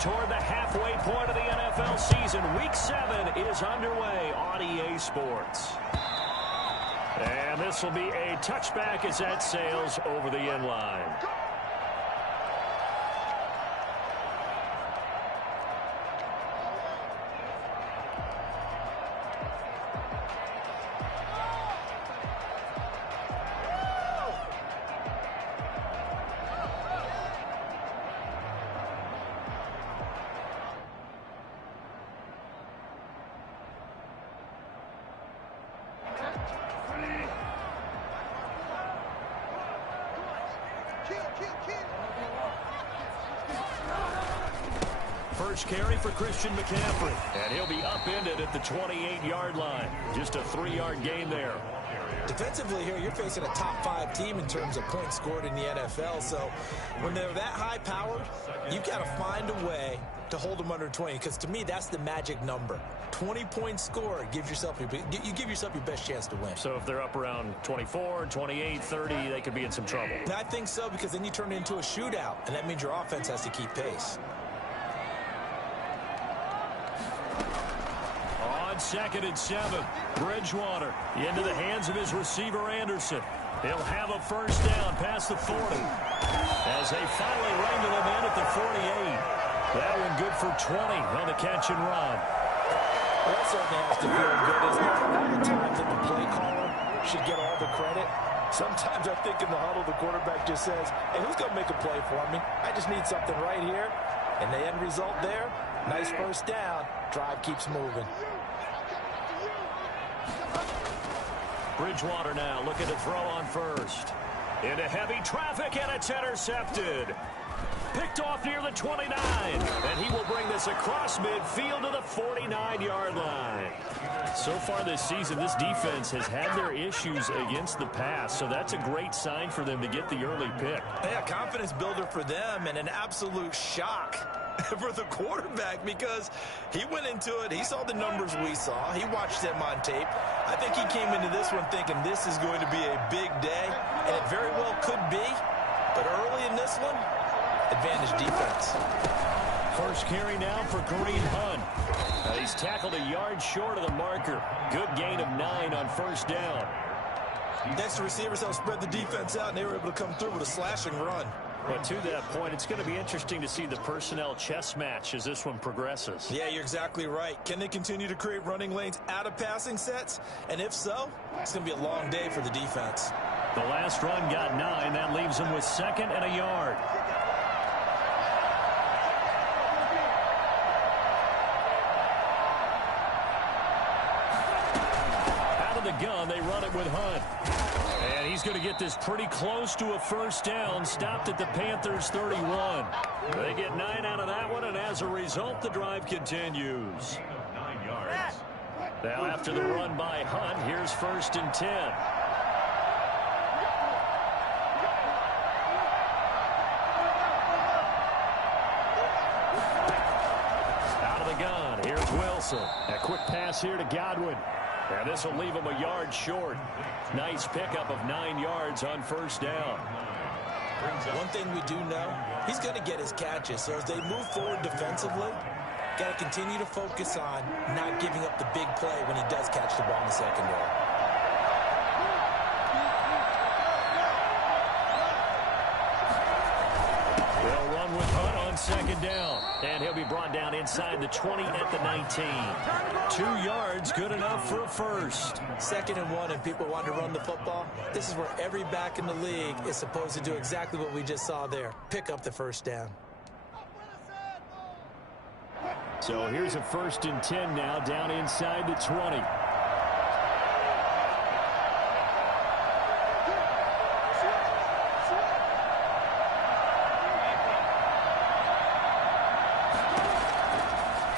toward the halfway point of the NFL season. Week 7 is underway on EA Sports. And this will be a touchback as that sails over the end line. First carry for Christian McCaffrey. And he'll be upended at the 28-yard line. Just a 3-yard gain there. Defensively here, you're facing a top 5 team in terms of points scored in the NFL. So when they're that high-powered, you've got to find a way to hold them under 20. Because to me, that's the magic number. 20 points scored, you give yourself your best chance to win. So if they're up around 24, 28, 30, they could be in some trouble. And I think so, because then you turn it into a shootout, and that means your offense has to keep pace. Second and 7. Bridgewater into the hands of his receiver, Anderson. He'll have a first down past the 40. As they finally wrangle him in at the 48. That one good for 20 on the catch and run. Well, that certainly has to feel good, isn't it? All the time that the play caller should get all the credit. Sometimes I think in the huddle, the quarterback just says, hey, who's going to make a play for me? I just need something right here. And the end result there, nice first down. Drive keeps moving. Bridgewater now looking to throw on first. Into heavy traffic, and it's intercepted. Picked off near the 29. And he will bring this across midfield to the 49-yard line. So far this season, this defense has had their issues against the pass, so that's a great sign for them to get the early pick. Yeah, confidence builder for them, and an absolute shock for the quarterback, because he went into it, he saw the numbers we saw, he watched them on tape. I think he came into this one thinking this is going to be a big day, and it very well could be, but early in this one, advantage defense. First carry now for Kareem Hunt. He's tackled a yard short of the marker. Good gain of 9 on first down. Next, the receivers helped spread the defense out, and they were able to come through with a slashing run. But to that point, it's going to be interesting to see the personnel chess match as this one progresses. Yeah, you're exactly right. Can they continue to create running lanes out of passing sets? And if so, it's going to be a long day for the defense. The last run got 9. That leaves them with 2nd and a yard. Out of the gun, they run it with Hunt. And he's going to get this pretty close to a first down. Stopped at the Panthers' 31. They get 9 out of that one, and as a result, the drive continues. 9 yards. Now after the run by Hunt, here's 1st and 10. Out of the gun, here's Wilson. A quick pass here to Godwin. And this will leave him a yard short. Nice pickup of 9 yards on first down. One thing we do know, he's going to get his catches. So as they move forward defensively, got to continue to focus on not giving up the big play when he does catch the ball in the secondary. They'll run with Hunt on 2nd down. And he'll be brought down inside the 20 at the 19. 2 yards, good enough for a first. 2nd and 1, and people want to run the football. This is where every back in the league is supposed to do exactly what we just saw there. Pick up the first down. So here's a 1st and 10 now, down inside the 20.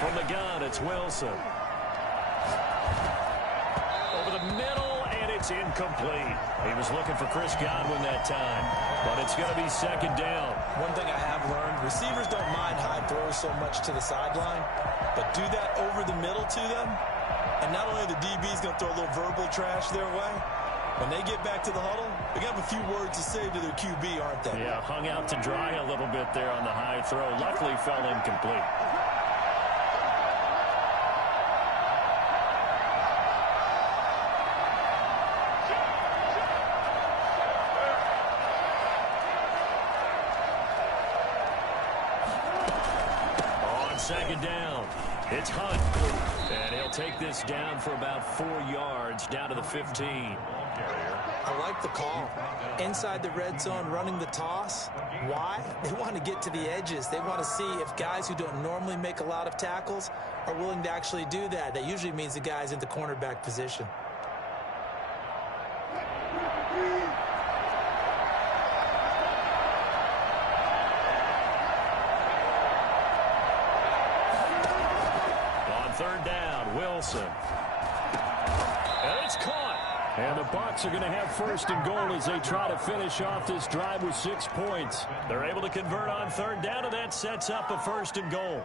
From the gun, it's Wilson. Over the middle, and it's incomplete. He was looking for Chris Godwin that time, but it's going to be 2nd down. One thing I have learned, receivers don't mind high throws so much to the sideline, but do that over the middle to them, and not only the DB's going to throw a little verbal trash their way, When they get back to the huddle, they got a few words to say to their QB, aren't they? Yeah, hung out to dry a little bit there on the high throw. Luckily fell incomplete. On second down, it's Hunt. And he'll take this down for about 4 yards, down to the 15. I like the call. Inside the red zone, running the toss. Why? They want to get to the edges. They want to see if guys who don't normally make a lot of tackles are willing to actually do that. That usually means the guy's in the cornerback position. On third down, Wilson. And it's caught. And the Bucs are going to have first and goal as they try to finish off this drive with 6 points. They're able to convert on third down, and that sets up a first and goal.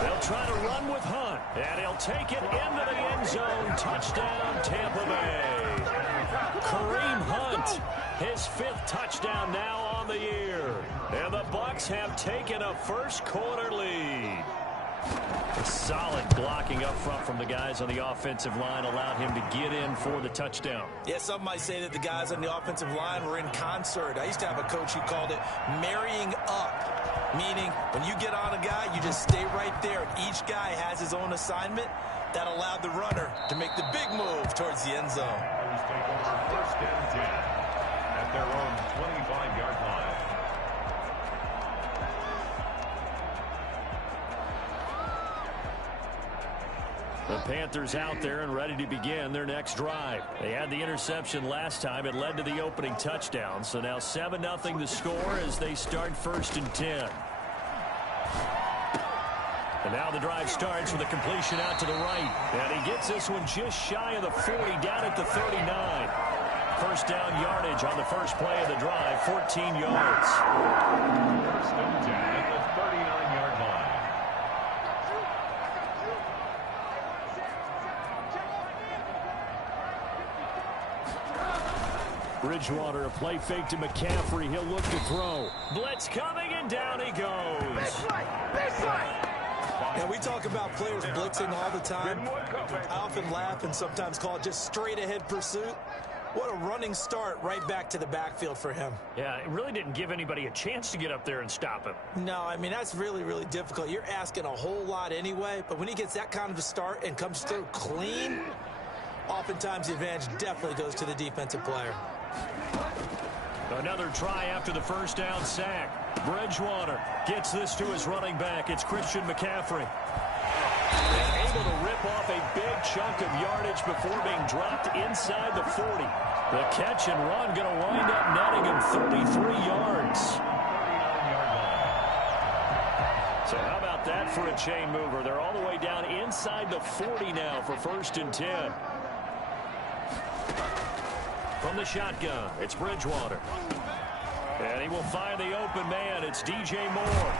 They'll try to run with Hunt, and he'll take it into the end zone. Touchdown, Tampa Bay. Kareem Hunt, his 5th touchdown now on the year. And the Bucs have taken a first quarter lead. Solid blocking up front from the guys on the offensive line allowed him to get in for the touchdown. Yeah, some might say that the guys on the offensive line were in concert. I used to have a coach who called it marrying up, meaning when you get on a guy, you just stay right there. Each guy has his own assignment. That allowed the runner to make the big move towards the end zone. Take over first and 10 at their own 25-yard line. The Panthers out there and ready to begin their next drive. They had the interception last time. It led to the opening touchdown. So now 7-0 the score as they start first and 10. And now the drive starts with a completion out to the right. And he gets this one just shy of the 40, down at the 39. First down yardage on the first play of the drive, 14 yards. First and 10 at the 39-yard line. Bridgewater, a play fake to McCaffrey. He'll look to throw. Blitz coming, and down he goes. And we talk about players blitzing all the time. I often laugh and sometimes call it just straight-ahead pursuit. What a running start right back to the backfield for him. Yeah, it really didn't give anybody a chance to get up there and stop him. No, I mean, that's really, really difficult. You're asking a whole lot anyway, but when he gets that kind of a start and comes through clean, oftentimes the advantage definitely goes to the defensive player. Another try after the first down sack. Bridgewater gets this to his running back. It's Christian McCaffrey. And able to rip off a big chunk of yardage before being dropped inside the 40. The catch and run going to wind up netting him 33 yards. So how about that for a chain mover? They're all the way down inside the 40 now for first and 10. From the shotgun, it's Bridgewater. And he will find the open man. It's DJ Moore.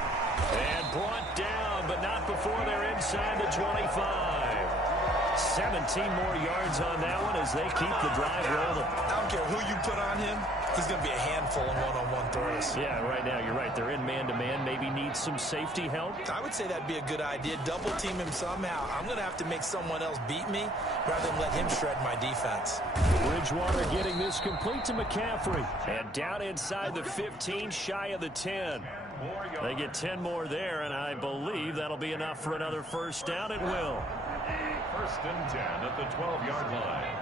And brought down, but not before they're inside the 25. 17 more yards on that one as they keep the drive rolling. I don't care who you put on him. He's going to be a handful in one-on-one throws. Yeah, right now you're right. They're in man-to-man. Maybe need some safety help. I would say that'd be a good idea. Double team him somehow. I'm going to have to make someone else beat me rather than let him shred my defense. Bridgewater getting this complete to McCaffrey. And down inside the 15, shy of the 10. They get 10 more there, and I believe that'll be enough for another first down. It will. First and 10 at the 12-yard line.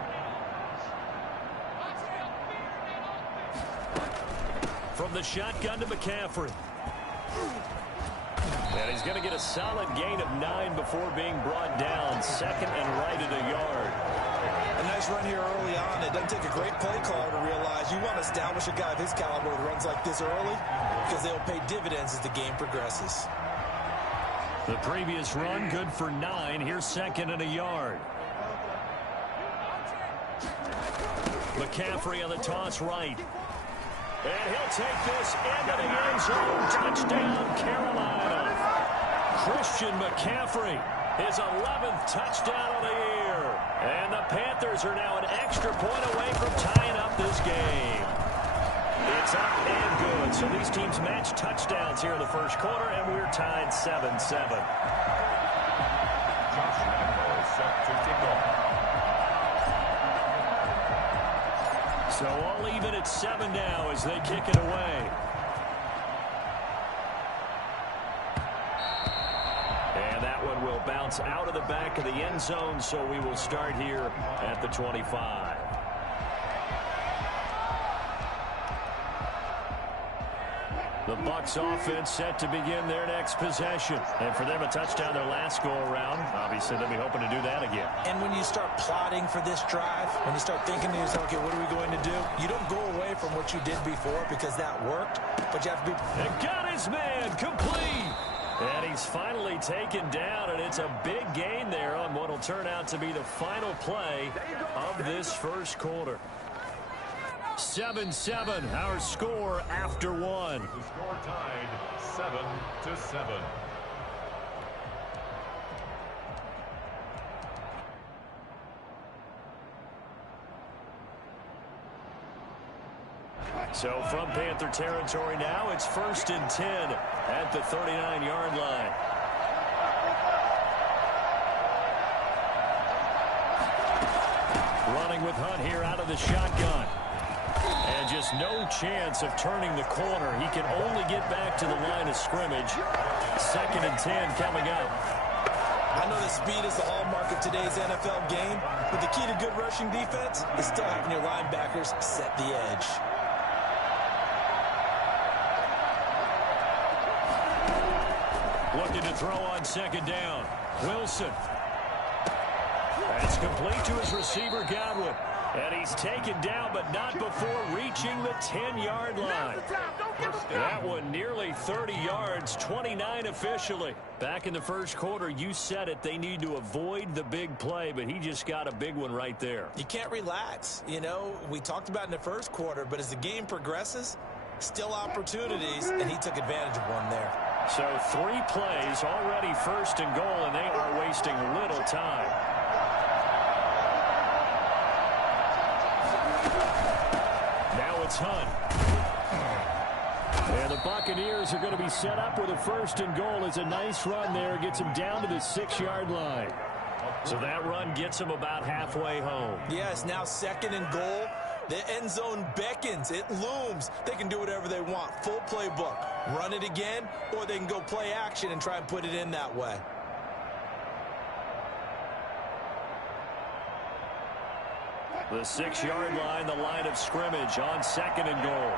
From the shotgun to McCaffrey. And he's going to get a solid gain of 9 before being brought down. Second and right at a yard. A nice run here early on. It doesn't take a great play caller to realize you want to establish a guy of his caliber with runs like this early because they'll pay dividends as the game progresses. The previous run good for 9. Here's second and a yard. McCaffrey on the toss right. And he'll take this into the end zone. Touchdown, Carolina. Christian McCaffrey, his 11th touchdown of the year. And the Panthers are now an extra point away from tying up this game. It's up and good. So these teams match touchdowns here in the first quarter, and we're tied 7-7. Josh Lambo set to kick off. So all even at 7 now as they kick it away. And that one will bounce out of the back of the end zone, so we will start here at the 25. The Bucs offense set to begin their next possession. And for them, a touchdown their last go-around. Obviously, they'll be hoping to do that again. And when you start plotting for this drive, when you start thinking to yourself, okay, what are we going to do? You don't go away from what you did before because that worked, but you have to be... And got his man complete. And he's finally taken down, and it's a big gain there on what will turn out to be the final play of this first quarter. 7-7, our score after one. The score tied 7-7. So from Panther territory now, it's 1st and 10 at the 39-yard line. Running with Hunt here out of the shotgun. And just no chance of turning the corner. He can only get back to the line of scrimmage. 2nd and 10 coming up. I know that speed is the hallmark of today's NFL game, but the key to good rushing defense is still having your linebackers set the edge. Looking to throw on 2nd down. Wilson. That's complete to his receiver, Godwin. And he's taken down, but not before reaching the 10-yard line. That one nearly 30 yards, 29 officially. Back in the first quarter, you said it, they need to avoid the big play, but he just got a big one right there. You can't relax. You know, we talked about in the first quarter, but as the game progresses, still opportunities, and he took advantage of one there. So 3 plays, already 1st and goal, and they are wasting little time. Now it's Hunt. And the Buccaneers are going to be set up with a 1st and goal. It's a nice run there. Gets them down to the 6-yard line. So that run gets them about halfway home. Yes, now 2nd and goal. The end zone beckons. It looms. They can do whatever they want. Full playbook. Run it again, or they can go play action and try and put it in that way. The 6-yard line, the line of scrimmage on 2nd and goal.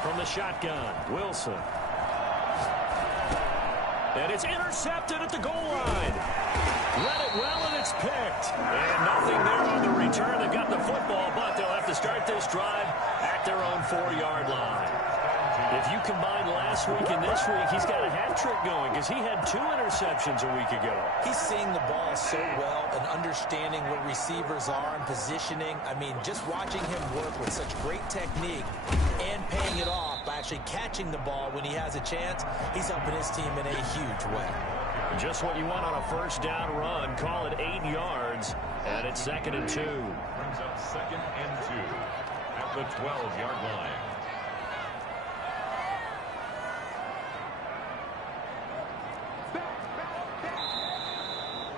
From the shotgun, Wilson. And it's intercepted at the goal line. Read it well, and it's picked. And nothing there on the return. They've got the football, but they'll have to start this drive at their own 4-yard line. If you combine last week and this week, he's got a hat trick going because he had 2 interceptions a week ago. He's seeing the ball so well and understanding what receivers are and positioning. I mean, just watching him work with such great technique and paying it off by actually catching the ball when he has a chance, he's helping his team in a huge way. Just what you want on a 1st down run. Call it 8 yards, and it's 2nd and 2. Brings up 2nd and 2 at the 12-yard line.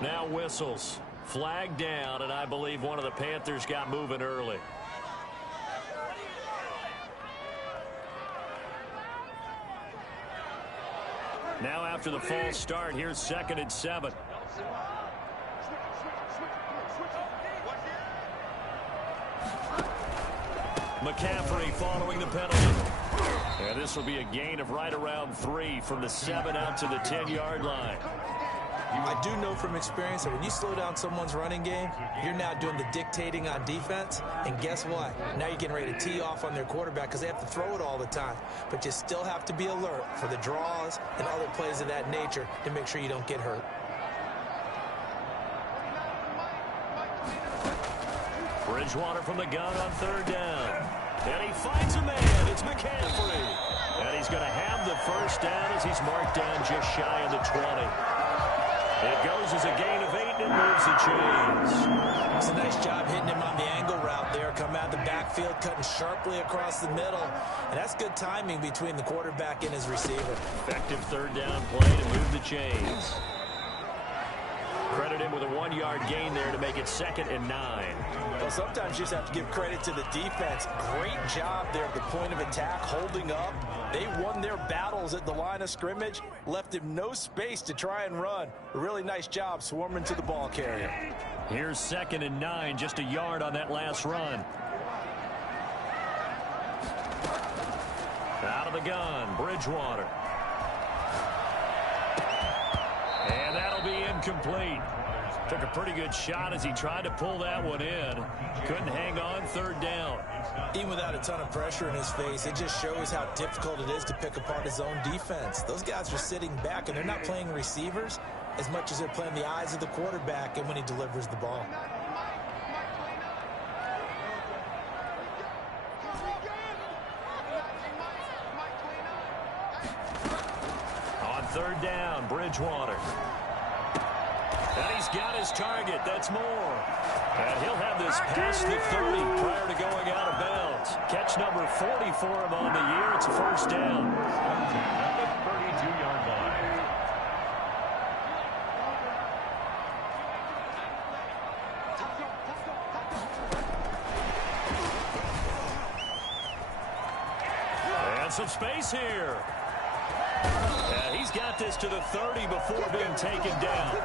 Now whistles. Flag down, and I believe one of the Panthers got moving early. Now after the false start, here's 2nd and 7. McCaffrey following the penalty. And this will be a gain of right around 3 from the 7 out to the 10-yard line. I do know from experience that when you slow down someone's running game, you're now doing the dictating on defense. And guess what? Now you're getting ready to tee off on their quarterback because they have to throw it all the time. But you still have to be alert for the draws and other plays of that nature to make sure you don't get hurt. Bridgewater from the gun on third down. And he finds a man. It's McCaffrey. And he's going to have the first down as he's marked down just shy of the 20. It goes as a gain of 8 and moves the chains. It's a nice job hitting him on the angle route there. Come out of the backfield, cutting sharply across the middle. And that's good timing between the quarterback and his receiver. Effective third down play to move the chains. Credit him with a 1-yard gain there to make it 2nd and 9. Well, sometimes you just have to give credit to the defense. Great job there at the point of attack, holding up. They won their battles at the line of scrimmage, left him no space to try and run. A really nice job swarming to the ball carrier. Here's 2nd and 9, just a yard on that last run. Out of the gun, Bridgewater. And that'll be incomplete. Took a pretty good shot as he tried to pull that one in. Couldn't hang on, third down. Even without a ton of pressure in his face, it just shows how difficult it is to pick apart his own defense. Those guys are sitting back, and they're not playing receivers as much as they're playing the eyes of the quarterback and when he delivers the ball. On third down, Bridgewater. And he's got his target. That's Moore. And he'll have this past the 30 prior to going out of bounds. Catch number 40 for him on the year. It's a first down. At the 32-yard line. And some space here. And he's got this to the 30 before being taken down.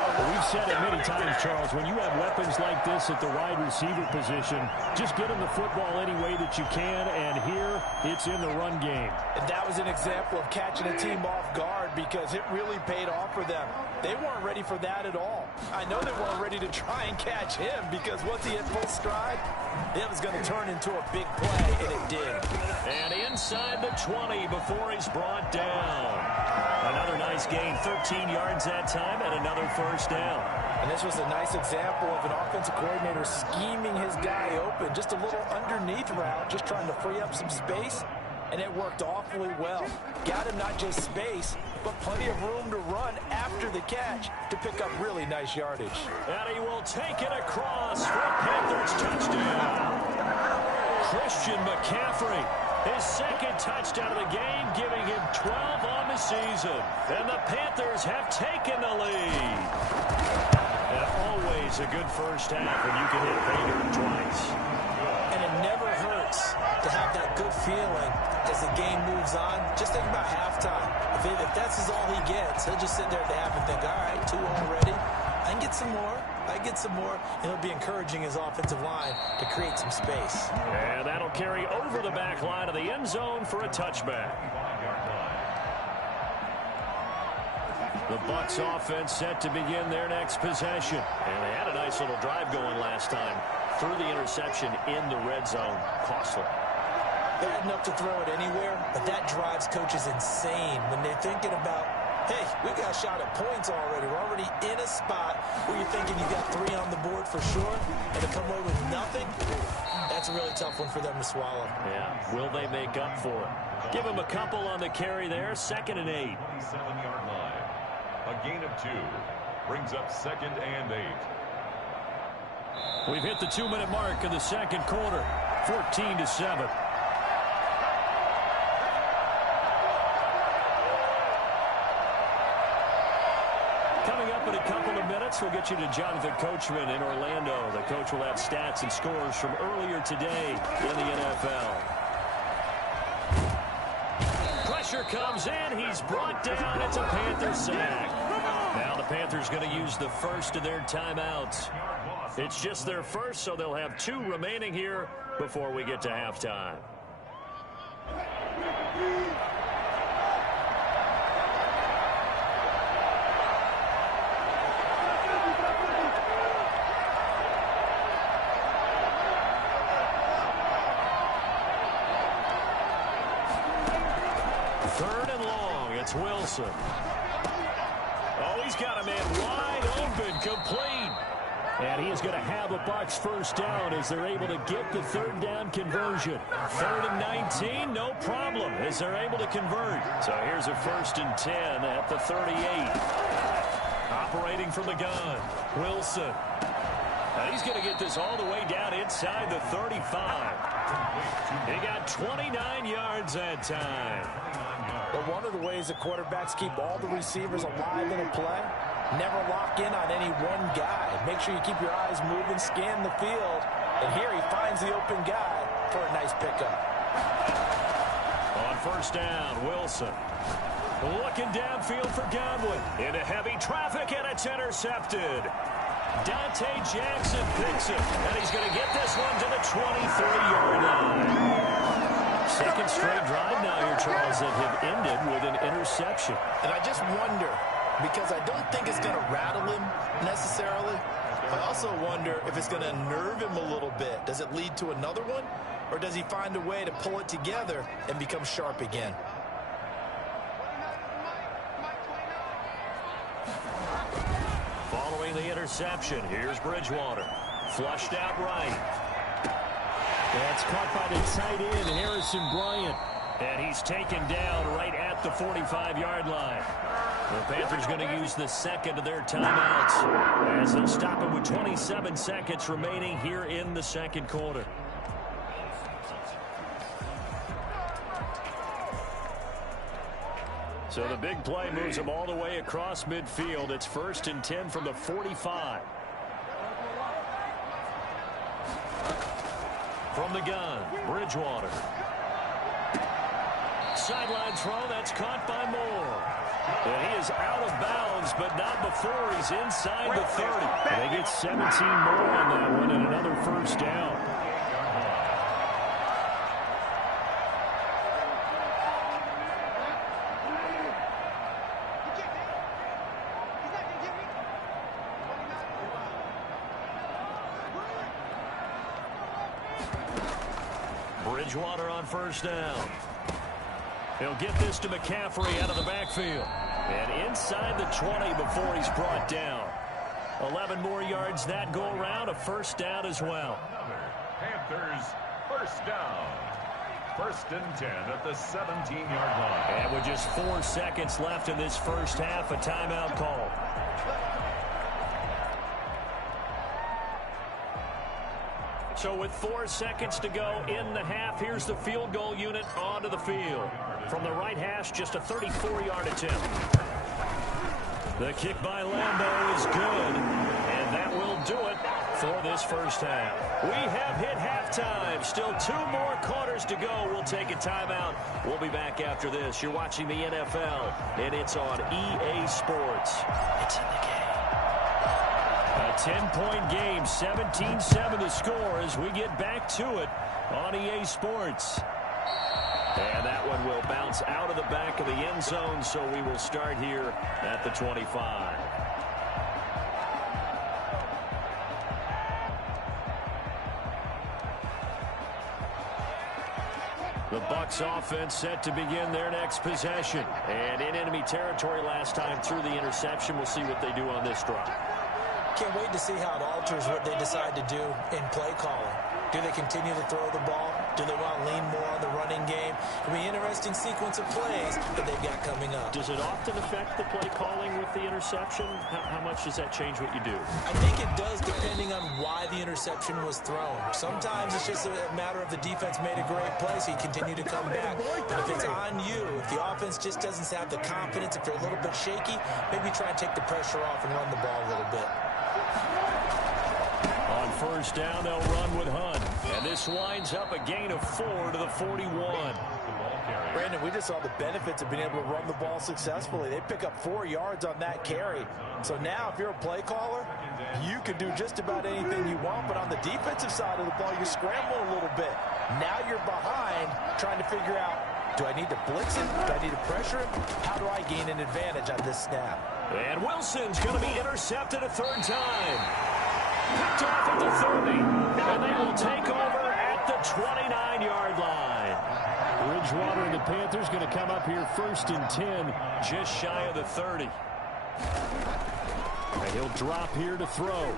Well, we've said it many times, Charles, when you have weapons like this at the wide receiver position, just get them the football any way that you can, and here it's in the run game. And that was an example of catching a team off guard because it really paid off for them. They weren't ready for that at all. I know they weren't ready to try and catch him because once he hit full stride, it was going to turn into a big play, and it did. And inside the 20 before he's brought down. Another nice gain, 13 yards that time, and another first down. And this was a nice example of an offensive coordinator scheming his guy open. Just a little underneath route, just trying to free up some space, and it worked awfully well. Got him not just space, but plenty of room to run after the catch to pick up really nice yardage. And he will take it across for a Panthers touchdown. Christian McCaffrey, his second touchdown of the game, giving him 12 on the season. And the Panthers have taken the lead. And always a good first half when you can hit pay dirt twice. And it never hurts to have that good feeling as the game moves on. Just think about halftime. If that's all he gets, he'll just sit there at the half and think, all right, 2 already. I can get some more. And it'll be encouraging his offensive line to create some space. And that'll carry over the back line of the end zone for a touchback. The Bucs offense set to begin their next possession. And they had a nice little drive going last time. Threw the interception in the red zone. Costly. Bad enough to throw it anywhere, but that drives coaches insane when they're thinking about, hey, we got a shot at points already. We're already in a spot where you're thinking you got 3 on the board for sure, and to come away with nothing, that's a really tough one for them to swallow. Yeah, will they make up for it? Give them a couple on the carry there, 2nd and 8. 27-yard line. A gain of 2 brings up 2nd and 8. We've hit the 2-minute mark of the second quarter, 14-7. Coming up in a couple of minutes, we'll get you to Jonathan Coachman in Orlando. The coach will have stats and scores from earlier today in the NFL. Pressure comes in. He's brought down. It's a Panther sack. Now the Panthers going to use the first of their timeouts. It's just their first, so they'll have 2 remaining here before we get to halftime. Third and long. It's Wilson. Oh, he's got a man wide open, complete. And he is going to have a Bucs first down as they're able to get the third down conversion. Third and 19, no problem as they're able to convert. So here's a 1st and 10 at the 38. Operating from the gun, Wilson. Now he's going to get this all the way down inside the 35. He got 29 yards that time. But one of the ways that quarterbacks keep all the receivers alive in a play, never lock in on any one guy. Make sure you keep your eyes moving, scan the field. And here he finds the open guy for a nice pickup. On first down, Wilson. Looking downfield for Godwin. Into heavy traffic, and it's intercepted. Dante Jackson picks it, and he's going to get this one to the 23-yard line. Second straight drive now here, Charles, that have ended with an interception. And I just wonder, because I don't think it's going to rattle him necessarily. I also wonder if it's going to nerve him a little bit. Does it lead to another one? Or does he find a way to pull it together and become sharp again? Following the interception, here's Bridgewater. Flushed out right. That's caught by the tight end, Harrison Bryant. And he's taken down right at the 45-yard line. The Panthers going to use the second of their timeouts as they'll stop him with 27 seconds remaining here in the second quarter. So the big play moves him all the way across midfield. It's 1st and 10 from the 45. From the gun, Bridgewater. Sideline throw, that's caught by Moore. And he is out of bounds, but not before he's inside the 30. And they get 17 more on that one and another first down. Bridgewater on first down. He'll get this to McCaffrey out of the backfield. And inside the 20 before he's brought down. 11 more yards that go around, a first down as well. Panthers first down. 1st and 10 at the 17-yard line. And with just 4 seconds left in this first half, a timeout call. So with 4 seconds to go in the half, here's the field goal unit onto the field. From the right hash, just a 34-yard attempt. The kick by Lambeau is good, and that will do it for this first half. We have hit halftime. Still 2 more quarters to go. We'll take a timeout. We'll be back after this. You're watching the NFL, and it's on EA Sports. It's in the game. A 10-point game, 17-7 the score as we get back to it on EA Sports. And that one will bounce out of the back of the end zone, so we will start here at the 25. The Bucs offense set to begin their next possession. And in enemy territory last time through the interception. We'll see what they do on this drive. Can't wait to see how it alters what they decide to do in play calling. Do they continue to throw the ball? Do they want to lean more on the running game? It'll be an interesting sequence of plays that they've got coming up. Does it often affect the play calling with the interception? How much does that change what you do? I think it does, depending on why the interception was thrown. Sometimes it's just a matter of the defense made a great play, so you continue to come back. But if it's on you, if the offense just doesn't have the confidence, if they're a little bit shaky, maybe try and take the pressure off and run the ball a little bit. On first down, they'll run with Hunt. And this winds up a gain of 4 to the 41. Brandon, we just saw the benefits of being able to run the ball successfully. They pick up 4 yards on that carry. So now if you're a play caller, you can do just about anything you want. But on the defensive side of the ball, you're scrambling a little bit. Now you're behind trying to figure out, do I need to blitz him? Do I need to pressure him? How do I gain an advantage on this snap? And Wilson's going to be intercepted a third time. Picked off at the 30. And they will take over at the 29-yard line. Bridgewater and the Panthers going to come up here 1st and 10, just shy of the 30. And he'll drop here to throw.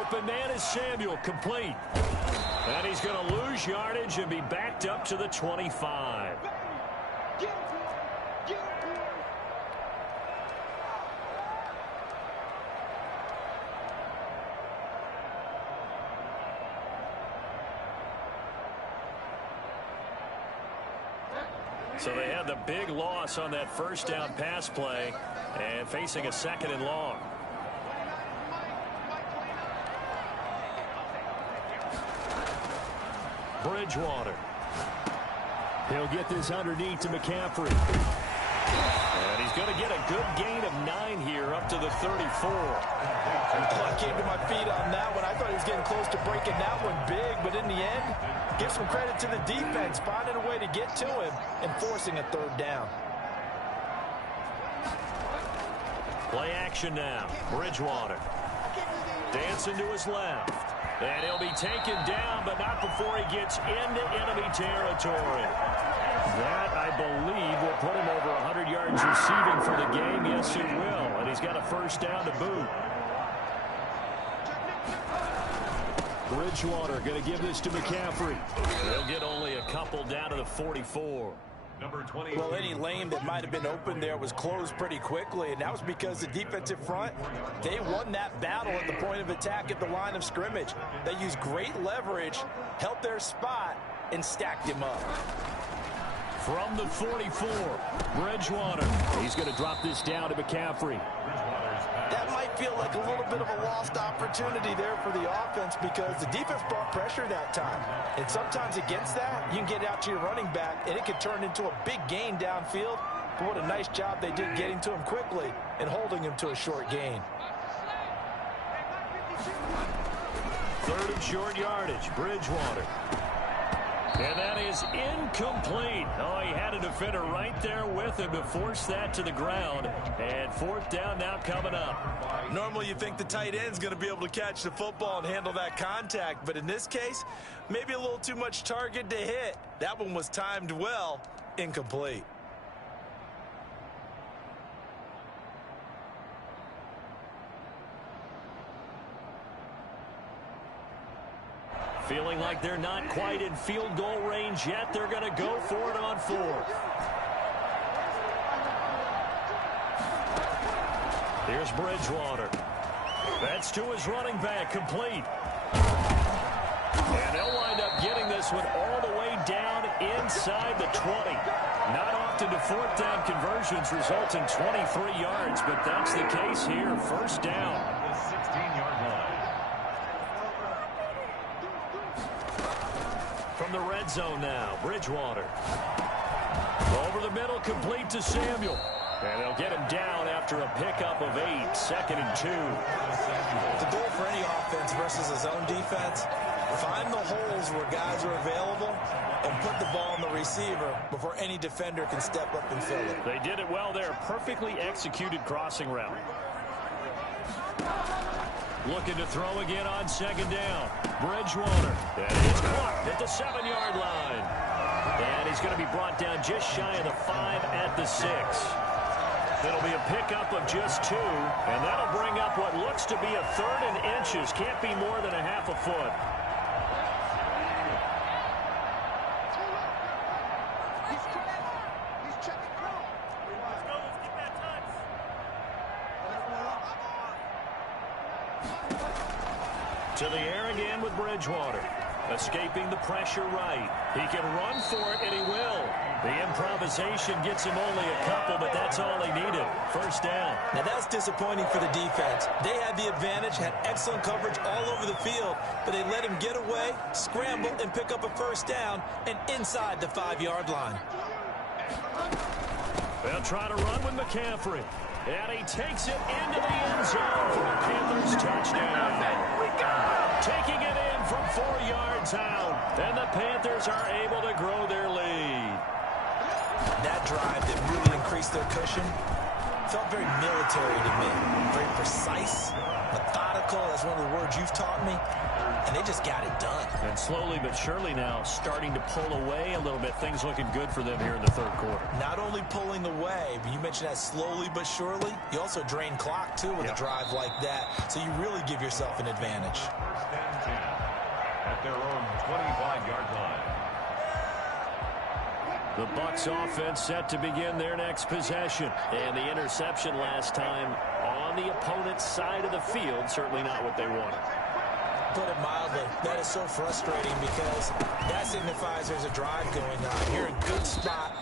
Open man is Samuel, complete. And he's going to lose yardage and be backed up to the 25. So they had the big loss on that first down pass play and facing a 2nd and long. Bridgewater. He'll get this underneath to McCaffrey. And he's going to get a good gain of 9 here up to the 34. I came to my feet on that one. I thought he was getting close to breaking that one big, but in the end, give some credit to the defense, finding a way to get to him and forcing a 3rd down. Play action now. Bridgewater. Dancing to his left. And he'll be taken down, but not before he gets into enemy territory. That, I believe, will put him over 100 yards receiving for the game. Yes, it will. And he's got a 1st down to boot. Bridgewater going to give this to McCaffrey. He'll get only a couple down to the 44. Number 20. Well, any lane that might have been open there was closed pretty quickly, and that was because the defensive front, they won that battle at the point of attack at the line of scrimmage. They used great leverage, held their spot, and stacked him up. From the 44, Bridgewater. He's going to drop this down to McCaffrey. That might feel like a little bit of a lost opportunity there for the offense because the defense brought pressure that time. And sometimes against that, you can get out to your running back, and it can turn into a big gain downfield. But what a nice job they did getting to him quickly and holding him to a short gain. 3rd and short yardage, Bridgewater. And that is incomplete. Oh, he had a defender right there with him to force that to the ground. And 4th down now coming up. Normally you think the tight end's going to be able to catch the football and handle that contact. But in this case, maybe a little too much target to hit. That one was timed well. Incomplete. Feeling like they're not quite in field goal range yet. They're going to go for it on 4th. Here's Bridgewater. That's to his running back, complete. And they'll wind up getting this one all the way down inside the 20. Not often do 4th down conversions result in 23 yards, but that's the case here. 1st down. The 16-yard line. From the red zone now, Bridgewater. Over the middle, complete to Samuel. And they'll get him down after a pickup of 8, 2nd and 2. The goal for any offense versus a zone defense, find the holes where guys are available and put the ball on the receiver before any defender can step up and fill it. They did it well there. Perfectly executed crossing route. Looking to throw again on 2nd down. Bridgewater. And he's caught at the 7-yard line. And he's going to be brought down just shy of the 5 at the 6. It'll be a pickup of just 2. And that'll bring up what looks to be a 3rd and inches. Can't be more than a half a foot. To the air again with Bridgewater. Escaping the pressure right. He can run for it, and he will. The improvisation gets him only a couple, but that's all he needed. 1st down. Now that's disappointing for the defense. They had the advantage, had excellent coverage all over the field, but they let him get away, scramble, and pick up a 1st down, and inside the 5-yard line. They'll try to run with McCaffrey. And he takes it into the end zone for the Panthers touchdown. Taking it in from 4 yards out. And the Panthers are able to grow their lead. That drive that really increased their cushion felt very military to me. Very precise, methodical. methodical. That's one of the words you've taught me. And they just got it done. And slowly but surely now starting to pull away a little bit. Things looking good for them here in the third quarter. Not only pulling away, but you mentioned that slowly but surely. You also drain clock, too, with a drive like that. So you really give yourself an advantage. First and 10 at their own 25-yard line. The Bucs offense set to begin their next possession. And the interception last time on the opponent's side of the field. Certainly not what they wanted. Put it mildly, that is so frustrating because that signifies there's a drive going on. You're in a good spot,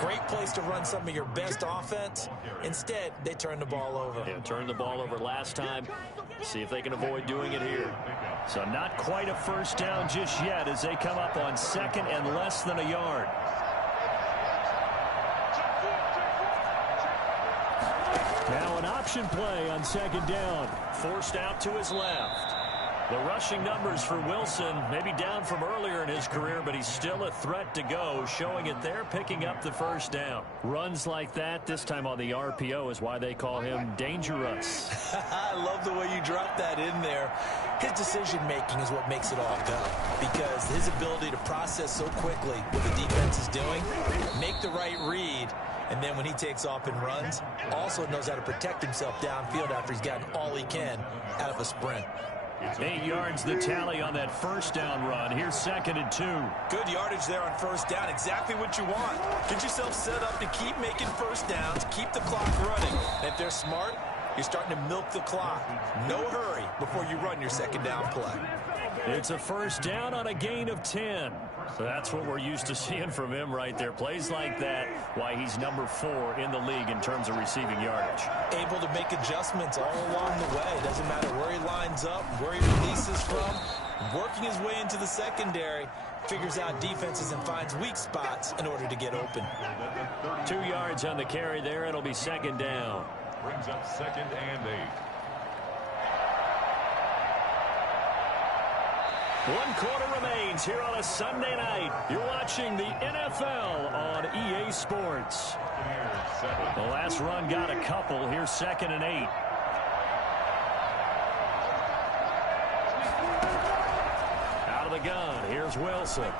great place to run some of your best offense. Instead, they turn the ball over. Yeah, turned the ball over last time. See if they can avoid doing it here. So not quite a first down just yet as they come up on second and less than a yard. Now an option play on second down. Forced out to his left. The rushing numbers for Wilson maybe down from earlier in his career, but he's still a threat to go, showing it there, picking up the first down. Runs like that, this time on the RPO, is why they call him dangerous. I love the way you dropped that in there. His decision-making is what makes it all go, because his ability to process so quickly what the defense is doing, make the right read, and then when he takes off and runs, also knows how to protect himself downfield after he's gotten all he can out of a sprint. 8 yards the tally on that first down run. Here's second and 2. Good yardage there on first down. Exactly what you want. Get yourself set up to keep making first downs, keep the clock running. And if they're smart, you're starting to milk the clock. No hurry before you run your second down play. It's a first down on a gain of 10. So that's what we're used to seeing from him right there. Plays like that, why he's number 4 in the league in terms of receiving yardage. Able to make adjustments all along the way. Doesn't matter where he lines up, where he releases from. Working his way into the secondary, figures out defenses and finds weak spots in order to get open. 2 yards on the carry there. It'll be second down. Brings up second and 8. 1 quarter remains here on a Sunday night. You're watching the NFL on EA Sports. The last run got a couple. Here's second and 8. Out of the gun, here's Wilson.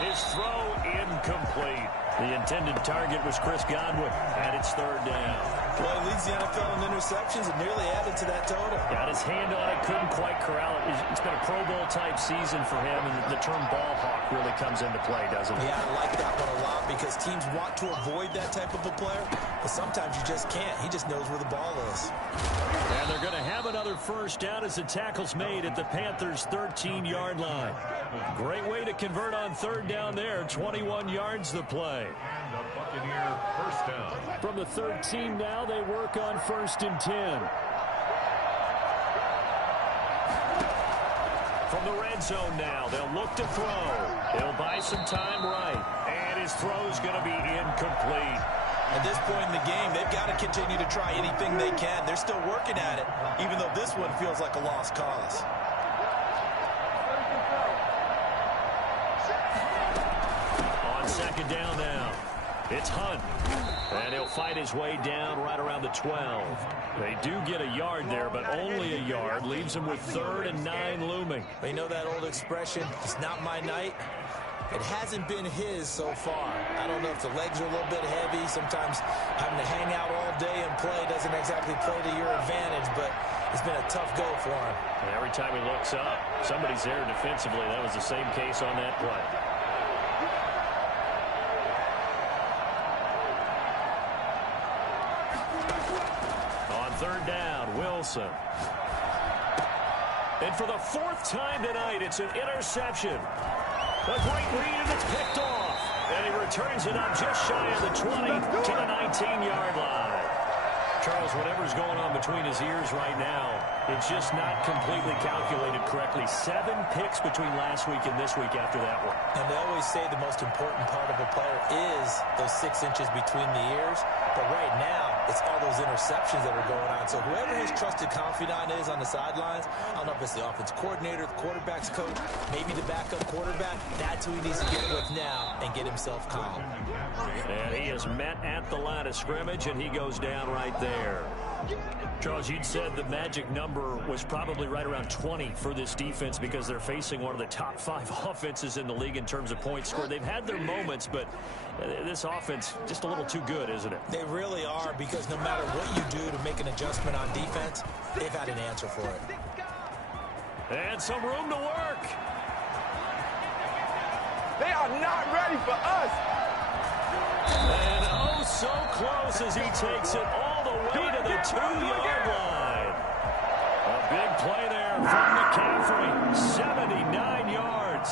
His throw incomplete. The intended target was Chris Godwin, and it's third down. Well, he leads the NFL in interceptions and nearly added to that total. Got his hand on it, couldn't quite corral it. It's been a Pro Bowl type season for him, and the term ball hawk really comes into play, doesn't it? Yeah, I like that one a lot because teams want to avoid that type of a player, but sometimes you just can't. He just knows where the ball is. And they're going to have another first down as the tackle's made at the Panthers' 13-yard line. Great way to convert on third down there. 21 yards the play. And the Buccaneer first down. From the 13 now, they work on first and 10. From the red zone now, they'll look to throw. They'll buy some time right. And his throw's going to be incomplete. At this point in the game, they've got to continue to try anything they can. They're still working at it, even though this one feels like a lost cause. On second down now, it's Hunt. And he'll fight his way down right around the 12. They do get a yard there, but only a yard. Leaves them with 3rd and 9 looming. They know that old expression, it's not my night. It hasn't been his so far. I don't know if the legs are a little bit heavy. Sometimes having to hang out all day and play doesn't exactly play to your advantage, but it's been a tough go for him. And every time he looks up, somebody's there defensively. That was the same case on that play. On third down, Wilson. And for the 4th time tonight, it's an interception. A great read, and it's picked off. And he returns it up just shy of the 20 to the 19-yard line. Charles, whatever's going on between his ears right now, it's just not completely calculated correctly. 7 picks between last week and this week after that one. And they always say the most important part of a player is those 6 inches between the ears. But right now, it's all those interceptions that are going on. So whoever his trusted confidant is on the sidelines, I don't know if it's the offense coordinator, the quarterback's coach, maybe the backup quarterback, that's who he needs to get with now and get himself calm. And he is met at the line of scrimmage, and he goes down right there. Charles, you'd said the magic number was probably right around 20 for this defense because they're facing one of the top 5 offenses in the league in terms of points scored. They've had their moments, but this offense just a little too good, isn't it? They really are, because no matter what you do to make an adjustment on defense, they've had an answer for it. And some room to work. They are not ready for us. And oh, so close as he takes it all the way to the 2-yard line. A big play there from McCaffrey, 79 yards.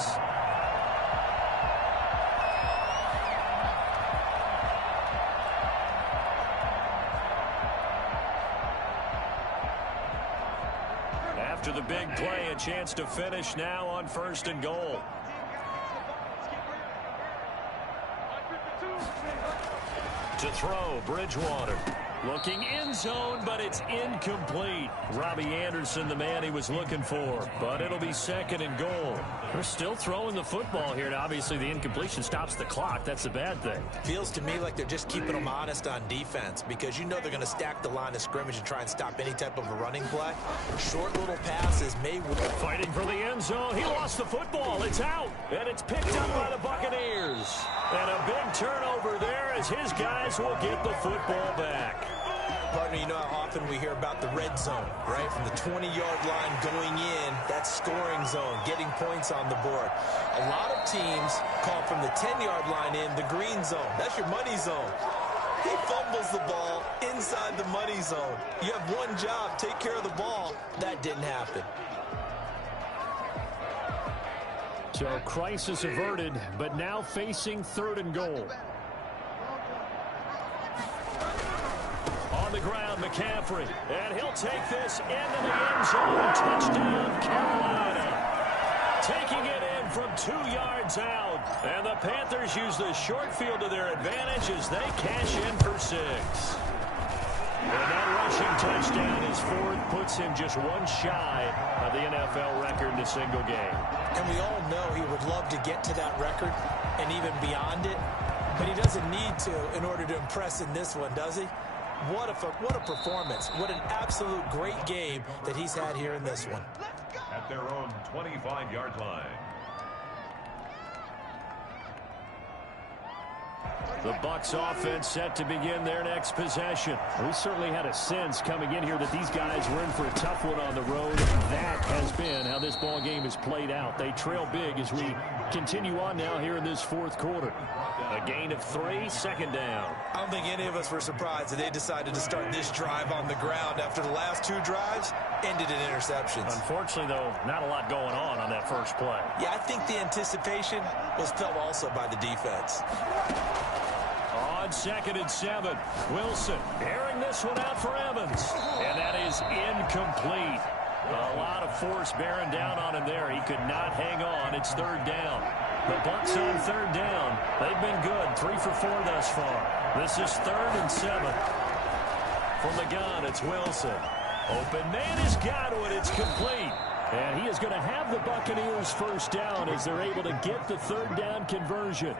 After the big play, a chance to finish now on 1st and goal. To throw, Bridgewater. Looking end zone, but it's incomplete. Robbie Anderson, the man he was looking for. But it'll be 2nd and goal. They're still throwing the football here, and obviously the incompletion stops the clock. That's the bad thing. Feels to me like they're just keeping them honest on defense, because you know they're going to stack the line of scrimmage and try and stop any type of a running play. Short little passes may work. Fighting for the end zone. He lost the football. It's out, and it's picked up by the Buccaneers. And a big turnover there as his guys will get the football back. Partner, you know how often we hear about the red zone, right? From the 20-yard line going in, that's scoring zone, getting points on the board. A lot of teams call from the 10-yard line in the green zone. That's your money zone. He fumbles the ball inside the money zone. You have one job, take care of the ball. That didn't happen. So crisis averted, but now facing 3rd and goal. On the ground, McCaffrey, and he'll take this into the end zone. Touchdown, Carolina. Taking it in from 2 yards out. And the Panthers use the short field to their advantage as they cash in for 6. And that rushing touchdown is 4th, puts him just one shy of the NFL record in a single game. And we all know he would love to get to that record and even beyond it, but he doesn't need to in order to impress in this one, does he? What a performance. What an absolute great game that he's had here in this one. At their own 25-yard line. The Bucs offense set to begin their next possession. We certainly had a sense coming in here that these guys were in for a tough one on the road. That has been how this ball game is played out. They trail big as we continue on now here in this 4th quarter. A gain of 3, 2nd down. I don't think any of us were surprised that they decided to start this drive on the ground after the last 2 drives ended in interceptions. Unfortunately, though, not a lot going on that first play. Yeah, I think the anticipation was felt also by the defense. On 2nd and 7, Wilson airing this one out for Evans. And that is incomplete. A lot of force bearing down on him there. He could not hang on. It's 3rd down. The Bucs on 3rd down. They've been good. 3 for 4 thus far. This is 3rd and 7. From the gun, it's Wilson. Open man has got it. It's complete. And he is going to have the Buccaneers 1st down as they're able to get the 3rd down conversion.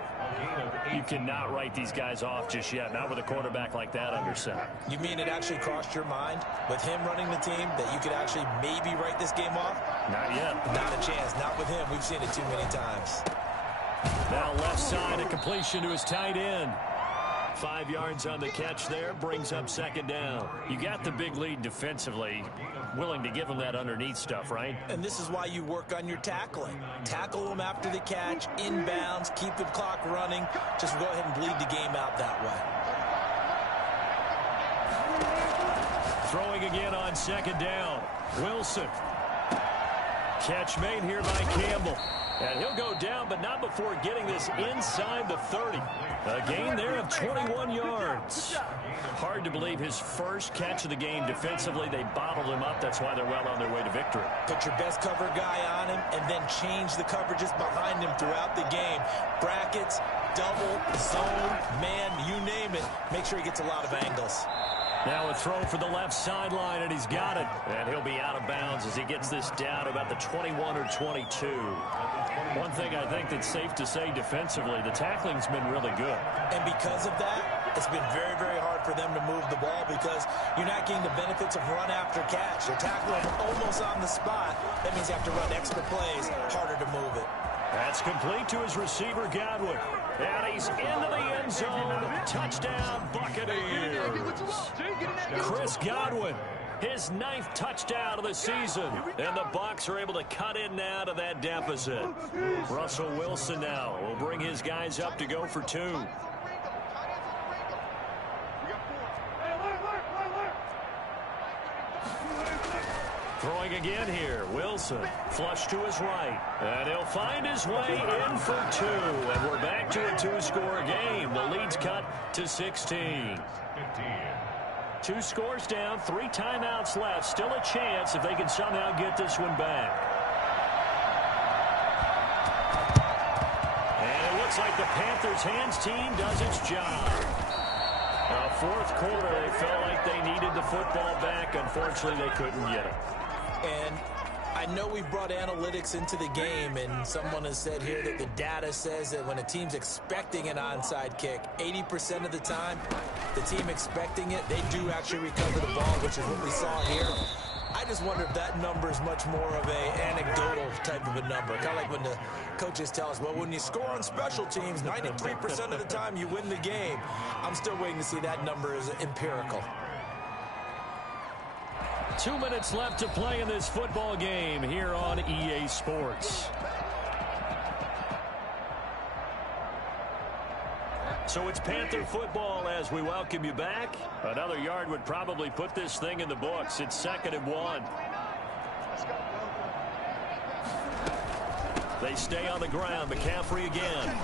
You cannot write these guys off just yet, not with a quarterback like that under center. You mean it actually crossed your mind with him running the team that you could actually maybe write this game off? Not yet. Not a chance. Not with him. We've seen it too many times. Now left side, a completion to his tight end. 5 yards on the catch there, brings up 2nd down. You got the big lead defensively. Willing to give him that underneath stuff, right? And this is why you work on your tackling. Tackle him after the catch, inbounds, keep the clock running. Just go ahead and bleed the game out that way. Throwing again on 2nd down. Wilson. Catch made here by Campbell. And he'll go down, but not before getting this inside the 30. A gain there of 21 yards. Hard to believe his first catch of the game defensively. They bottled him up. That's why they're well on their way to victory. Put your best cover guy on him and then change the coverages behind him throughout the game. Brackets, double, zone, man, you name it. Make sure he gets a lot of angles. Now a throw for the left sideline, and he's got it. And he'll be out of bounds as he gets this down to about the 21 or 22. One thing I think that's safe to say defensively, the tackling's been really good. And because of that, It's been very, very hard for them to move the ball because you're not getting the benefits of run after catch. They're tackling almost on the spot. That means you have to run extra plays, harder to move it. That's complete to his receiver, Godwin. And he's into the end zone. Touchdown, Buccaneers. Chris Godwin, his 9th touchdown of the season. And the Bucs are able to cut in now to that deficit. Russell Wilson now will bring his guys up to go for 2. Throwing again here. Wilson flush to his right. And he'll find his way in for 2. And we're back to a 2-score game. The lead's cut to 16. 2 scores down, 3 timeouts left. Still a chance if they can somehow get this one back. And it looks like the Panthers' hands team does its job. Fourth quarter, they felt like they needed the football back. Unfortunately, they couldn't get it. And I know we've brought analytics into the game, and someone has said here that the data says that when a team's expecting an onside kick, 80% of the time, the team expecting it, they do actually recover the ball, which is what we saw here. I just wonder if that number is much more of a anecdotal type of a number. Kind of like when the coaches tell us, well, when you score on special teams, 93% of the time you win the game. I'm still waiting to see that number as empirical. 2 minutes left to play in this football game here on EA Sports. So it's Panther football as we welcome you back. Another yard would probably put this thing in the books. It's 2nd and 1. They stay on the ground. McCaffrey again.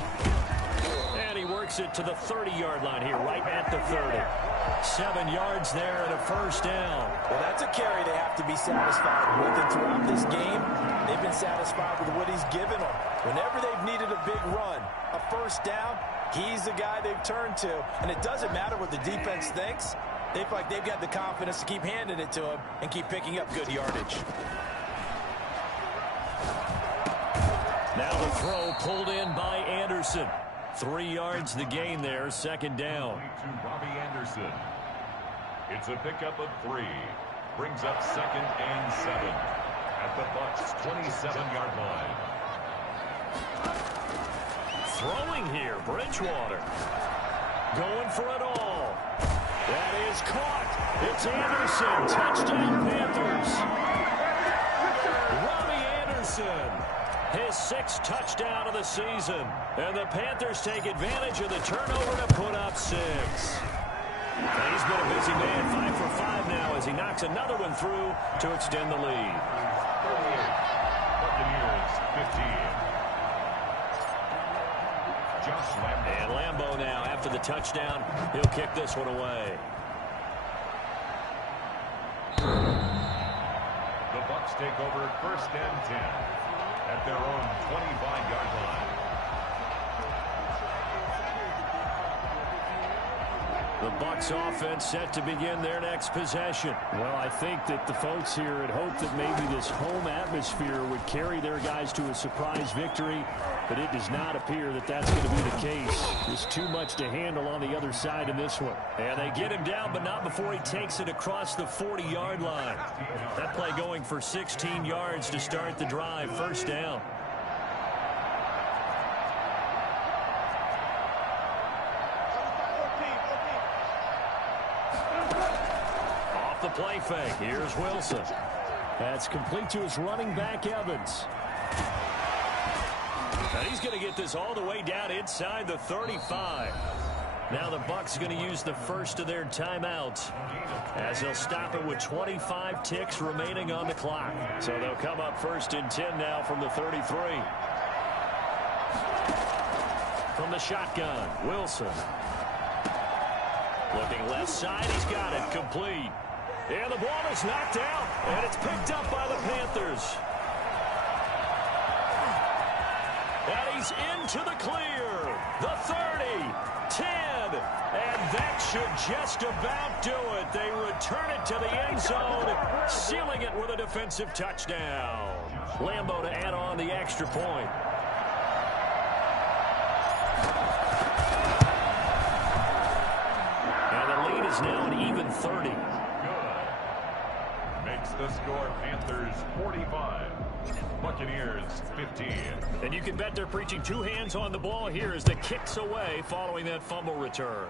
And he works it to the 30-yard line here, right at the 30. 7 yards there and a first down. Well, that's a carry they have to be satisfied with. And throughout this game, they've been satisfied with what he's given them. Whenever they've needed a big run, a first down, he's the guy they've turned to. And it doesn't matter what the defense thinks. They feel like they've got the confidence to keep handing it to him and keep picking up good yardage. Now the throw pulled in by Anderson. 3 yards the gain there, 2nd down. To Robbie Anderson. It's a pickup of 3. Brings up 2nd and 7 at the Bucs' 27-yard line. Throwing here, Bridgewater. Going for it all. That is caught. It's Anderson. Touchdown, Panthers. Robbie Anderson. His 6th touchdown of the season. And the Panthers take advantage of the turnover to put up 6. And he's been a busy man, 5 for 5 now as he knocks another one through to extend the lead. 38. Buccaneers 15. Josh Lambo. And Lambo now, after the touchdown, he'll kick this one away. The Bucs take over 1st and 10 at their own 25-yard line. The Bucs offense set to begin their next possession. Well, I think that the folks here had hoped that maybe this home atmosphere would carry their guys to a surprise victory, but it does not appear that that's going to be the case. There's too much to handle on the other side in this one. And they get him down, but not before he takes it across the 40-yard line. That play going for 16 yards to start the drive, 1st down. The play fake. Here's Wilson. That's complete to his running back, Evans. And he's going to get this all the way down inside the 35. Now the Bucs are going to use the first of their timeouts as they'll stop it with 25 ticks remaining on the clock. So they'll come up 1st and 10 now from the 33. From the shotgun, Wilson. Looking left side, he's got it, complete. And the ball is knocked out, and it's picked up by the Panthers. And he's into the clear. The 30, 10, and that should just about do it. They return it to the end zone, sealing it with a defensive touchdown. Lambo to add on the extra point. is now an even 30. Good. Makes the score Panthers 45. Buccaneers 15. And you can bet they're preaching two hands on the ball here as the kick's away following that fumble return.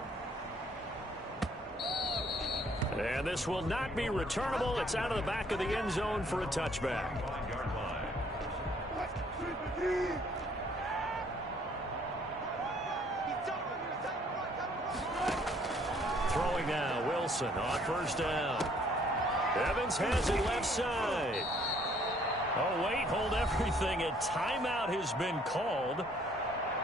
And this will not be returnable. It's out of the back of the end zone for a touchback. 5-yard line. Throwing now, Wilson on first down. Evans has it left side. Oh, wait, hold everything. A timeout has been called.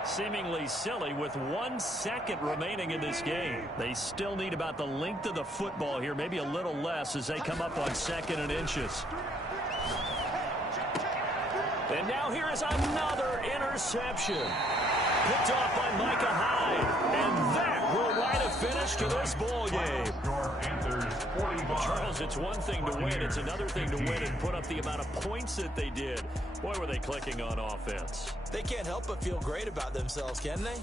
Seemingly silly with 1 second remaining in this game. They still need about the length of the football here, maybe a little less as they come up on 2nd and inches. And now here is another interception. Picked off by Micah Hyde. And that will write a finish to this ball game. Charles, it's one thing to win. It's another thing to win and put up the amount of points that they did. Boy, were they clicking on offense. They can't help but feel great about themselves, can they?